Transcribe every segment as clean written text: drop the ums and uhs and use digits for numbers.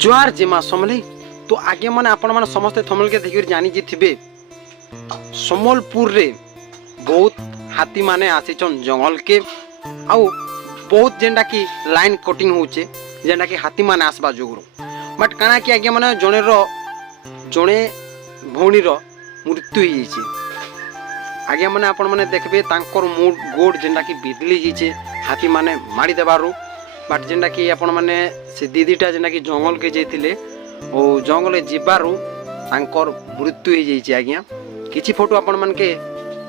जुआर जिमा समले तो आगे मैंने आपण मैंने समस्ते थमल के देखिर जानी जी थे सम्बलपुर रे बहुत हाथी माने आसीचन जंगल के आउ बहुत जेनटा कि लाइन कटिंग होचे जेनटा कि हाथी माने आसबा जोगुरु बट काना कि आगे मैंने जड़े भौणी मृत्यु हो जाइए आगे मैंने आपण मैंने देखबे तांकर मुड गोड़ जेनटा कि बिदली जाइए हाथी माने मारी देबारु बट जेनटा कि आपण मैंने से दीदीटा जेनटा कि जंगल के जाइए और जंगल जीवारु तांकर मृत्यु हो जाइए आज्ञा किछि फोटो आपण मन के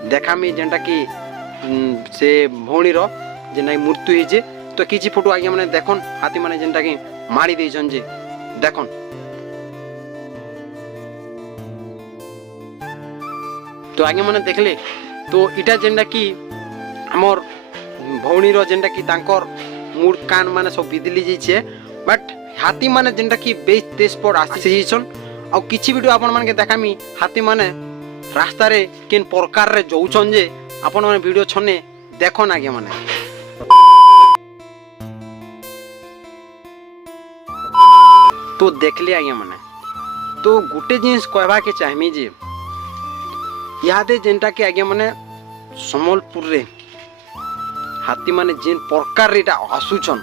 देखामी जेनटा कि से भौणी जेनटा कि मृत्यु होइजे तो किछि फोटो आज्ञा मैंने देखन हाथी माने जेनटा कि मारी देइछन जे देखन तो आगे मैंने देखले तो इटा जेनटा कि हमर भौणी जेनटा कि तांकर मूड कान माने सब बिदली जाइए बट हाथी माने जेनटा कि बेस तेज पर आसी जाइछन आ किछि वीडियो आपण मन के देखामी हाथी माने रास्ता रे किन प्रकार रे जाउछन जे आपण माने वीडियो छने देखन आगे माने तो देखले आगे माने तो गुटे जिनिस कहबा के चाहमी जे यादे जेनटा के आगे माने सम्बलपुर रे हाथी माने जेन प्रकार रे आसुछन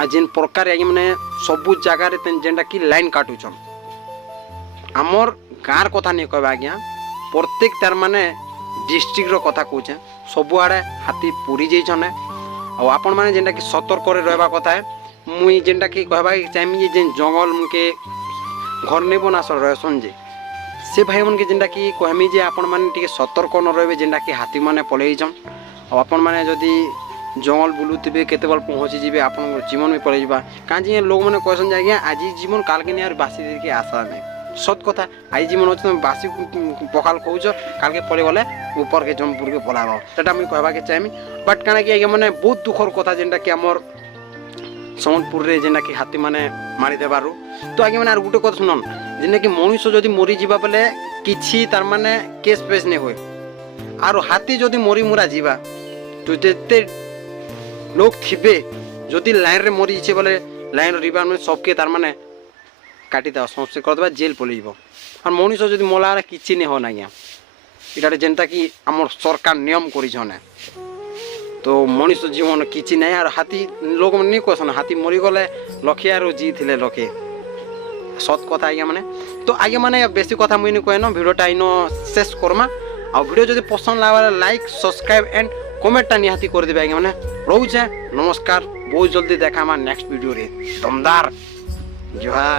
आ जेन प्रकार आगे माने सबु जगह रे जेनटा कि लाइन काटुछन आमर गाँर कथा नहीं कहबा आज्ञा प्रत्येक तार माने डिस्ट्रिक्ट रो कथा कहूचे सबु आड़े हाथी पूरी जाइछन आ आपण माने जेनटा कि सतर्क रे रहबा कथा है मुई जेनटा कि कहबा चाहमी जेन जंगल के घर नहीं बना सर रहसन जे से भाई मन के जेनटा कि कहमी जे आपण माने टिके सतर्क न रहबे जेनटा कि हाथी माने पलैछन आ आपण माने जदी जंगल बुलुथिबे केते बल पहुंची जिबे आपण जीवन में पलैबा काजी लोग माने कहसन जे आज्ञा आज जीवन काल के नहीं बासी दे के आशा नहीं सत कथा आई जीवन अच्छे तुम बासी पखाल कहूच काल के पड़े गले ऊपर के जमपुर के पलाब सेटा मुझे कहबा के चाहमी बट काना कि मैंने बहुत दुखर कथा जेनटा कि आमर सम्बलपुर रे जेनटा कि हाथी माने मारी देबारु तो आगे मैंने गोटे कथा सुनन जेनटा कि मनुष्य जदि मरी जीवा बेले किछि तार माने केस पेस नहीं होए आरो हाथी जदि मरी मुरा जीवा तो जेते लोग थिबे जदि लाइन रे मरी जिछे बेले लाइन रिबार में सबके तार माने काटिदेव समस्या करदेवा जेल पलैब और मनुष्य जदि मलार किसी नहीं होना आज्ञा इटा जेनटा कि आम सरकार नियम कर तो मनुष्य जीवन किसी नहीं और हाथी लोग मैंने नहीं कहसन हाथी मरीगले लखे आर जी थे लखे सत कथा आज्ञा मैंने तो आगे मैंने बेसी कथा मुझे नहीं कहन भिडियोटा इन शेष करमा आ भिडियो जब पसंद लगा लाइक सब्सक्राइब एंड कमेंटा निहाती करदे आज्ञा मैंने रोचे नमस्कार बहुत जल्दी देखा नेक्स्ट वीडियो रे दमदार जुहार।